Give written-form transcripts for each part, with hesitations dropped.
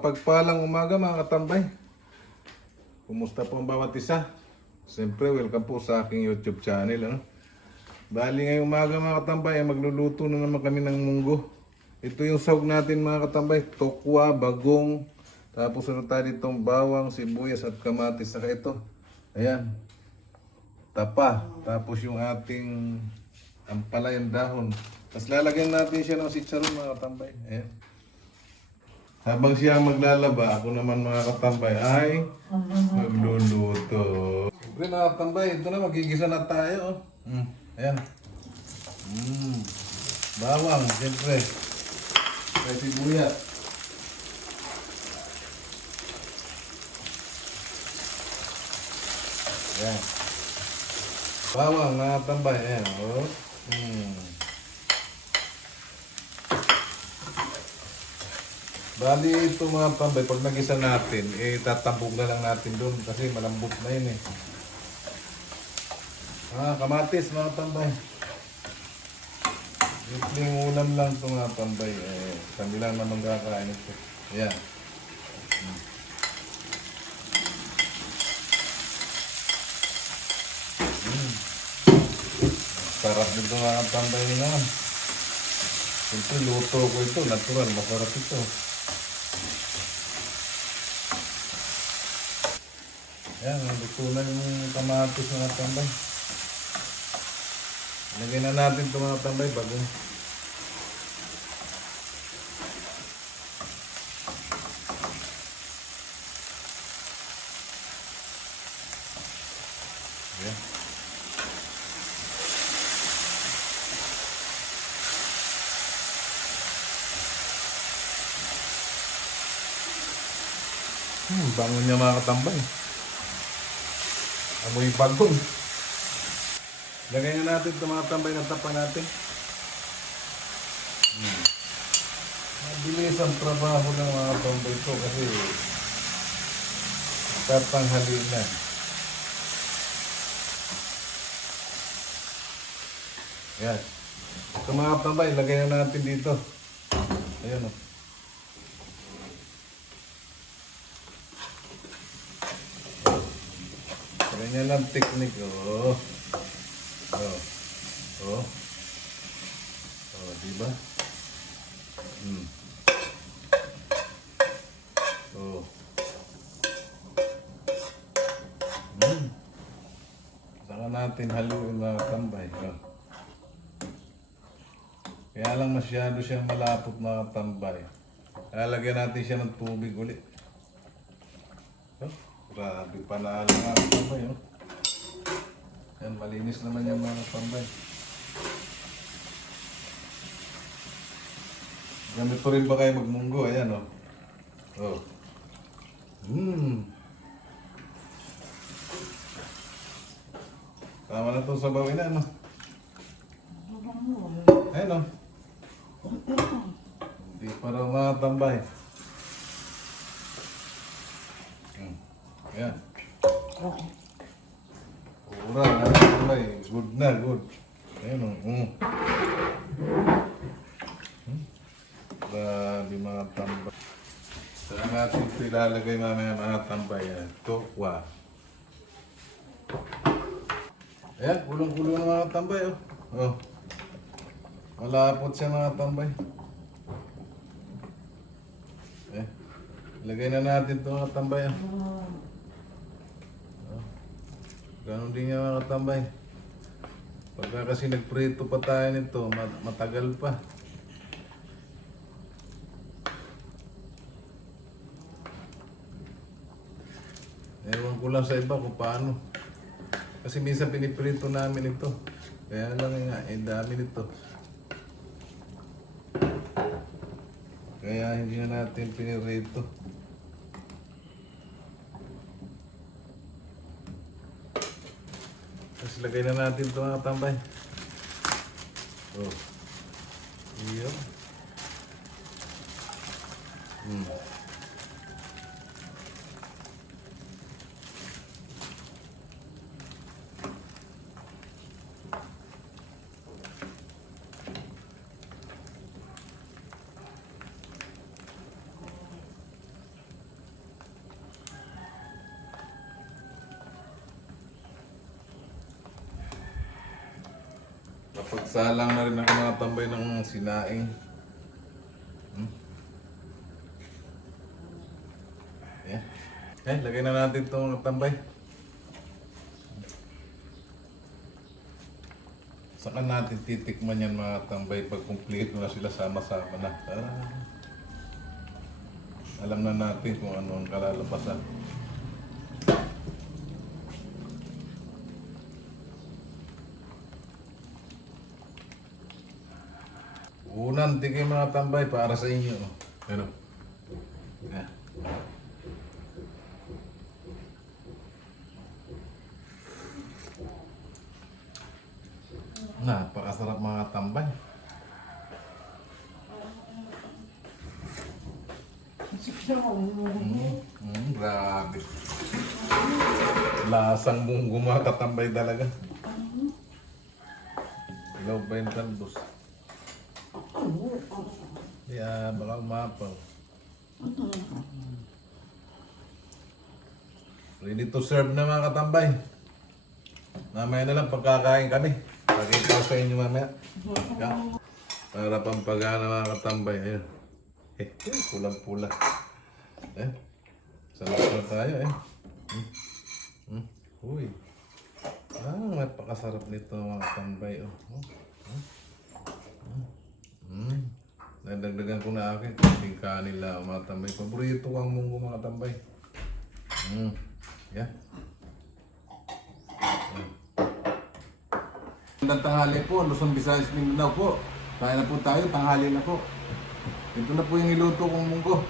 Mapagpalang umaga mga katambay. Kumusta po ang bawat isa? Siyempre, welcome po sa aking YouTube channel. Bali ngayong umaga mga katambay, magluluto na naman kami ng munggo. Ito yung sahog natin mga katambay. Tokwa, bagong, tapos ano tayo ditong bawang, sibuyas at kamatis. Saka ito, ayan, tapa. Tapos yung ating ampalay, ang dahon. Tapos lalagyan natin siya ng sitsaron mga katambay. Ayan. Habang siya maglalaba, ako naman mga katambay ay magluluto. Siyempre mga katambay, ito na, magigisa na tayo. Ayan. Bawang, siyempre. May sibuyas. Ayan. Bawang mga katambay, ayan. Bali ito mga tambay, pag nagisa natin, tatabog na lang natin doon kasi malambot na yun eh. Kamatis mga tambay. Itling ulam lang ito mga tambay. Kami lang naman kakain ito. Ayan. Sarap nito mga tambay naman. Ito, luto ko ito. Natural, masarap ito. Ayan, luto na yung kamatis mga tambay. Lagyan na natin ito mga tambay bago. Ayan. Bango niya mga katambay. Amoy bagong. Lagay na natin ito mga tambay na tapa natin. Mabilis ang trabaho ng mga tambay ko kasi tatanghalin na. Ayan. Ito mga tambay, lagay na natin dito. Ayan o. Ganyan lang technique. Diba? Saka natin haluin mga tambay. Kaya lang masyado siyang malapot mga tambay. Lalagyan natin siya ng tubig ulit. Grabe panalo mga tambay. Yan, malinis naman yung mga tambay. Ganito rin ba kayo magmunggo? Ayan Tama na itong sabawin na Ayan Hindi pa raw mga tambay. Ayan. Pura mga tambay. Good na, good. Ayan Grabe mga tambay. Saan natin ito ilalagay mga tambay. Tokwa. Ayan, kulong-kulong na mga tambay. Malapot siya mga tambay. Ilagay na natin ito mga tambay. Ganon din yung mga tambay. Pagka kasi nagprito pa tayo nito, matagal pa. Ewan ko lang sa iba kung paano. Kasi minsan piniprito namin ito. Kaya lang nga, dami nito. Kaya hindi na natin pinirito. Tapos lagay na natin ito mga tambay. Iyo. Pagsalang na rin ako mga tambay ng sinaing. Ayan. Lagay na natin ito mga tambay. Saka natin titikman yan mga tambay pag complete na sila sama-sama na. Alam na natin kung ano ang kalalabasan. Unang tigay mga tambay para sa inyo. Ano? Yan. Napakasarap mga tambay. Grabe. Lasang munggo mga katambay talaga. Ilaw ba yung talbos? Yeah, baka umapaw. Ready to serve na mga katambay. Mamaya na lang pagkakain kami. Pakita ko sa inyo mamaya. Para pampagana mga katambay. Ayun. Pulang-pula. Sarap na tayo Uy. Napakasarap nito mga katambay. Nadagdagan ko na akin. Kunting kanin lang mga tambay. Paborito ko ang munggo mga tambay. Yeah. Magandang tanghali po, Luzon, Visayas, Mindanao po. Kaya na po tayo, tanghali na po. Ito na po yung niluto kong munggo.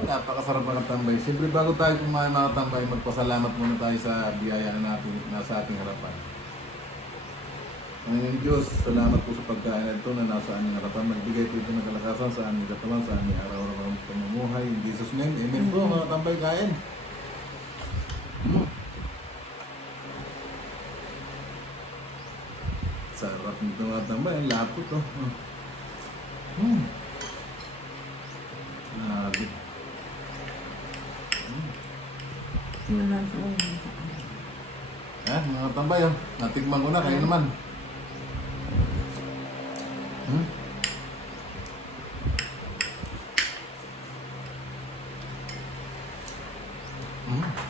Napakasarap mga tambay. Siyempre bago tayo kumain mga tambay, magpasalamat muna tayo sa biyaya na natin nasa ating harapan. Panginoon Diyos, salamat po sa pagkain na ito na nasa aming harapan. Nagbigay po ito ng kalakasan sa aming katawan, sa aming araw-araw ng pamumuhay. In Jesus' name, amen po mga tambay, kain. Sarap nito mga tambay, ang lapot Grabe. Mga tambay natikman ko na, kayo naman.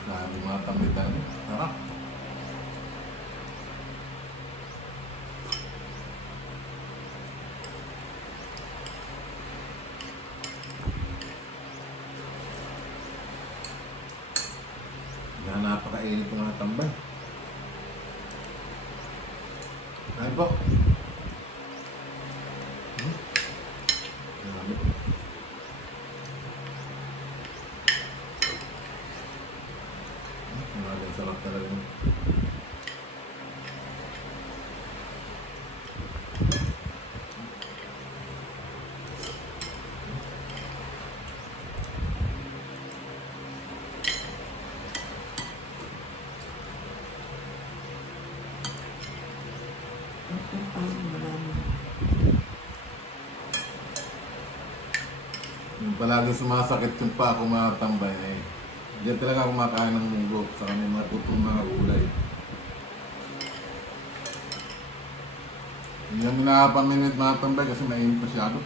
Grabe mga tambay tayo. Sarap. Napakainit ng mga tambay. Kain po. Ang sarap talaga. Palagi sumasakit yung pa ako mga tambay diyan talaga ako kumakain ng munggo sa kanyang mga tutong mga gulay. Hindi yung minapaminit mga tambay kasi mainit masyado.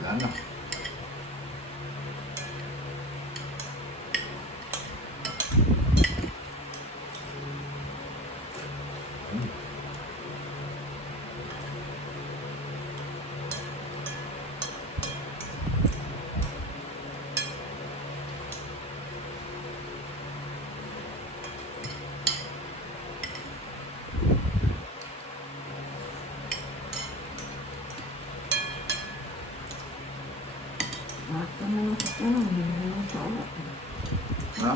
Wala na. Ha?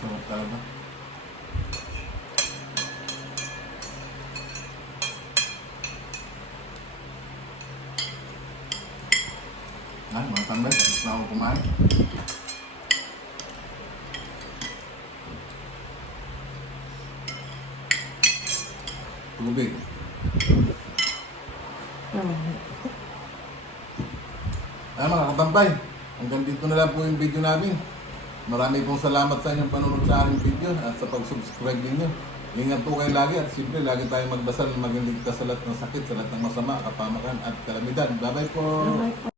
Sarap talaga. Ay, mga tambay, tapos na ako kumain. Tubig. Ay, mga katambay, hanggang dito na lang po yung video namin. Marami pong salamat sa inyong panunod sa aking video at sa pag-subscribe ninyo. Ingat po kayo lagi at siyempre lagi tayong magdasal na maging ligtas sa lahat ng sakit, sa lahat ng masama, kapamakan at kalamidad. Bye-bye po! Bye po.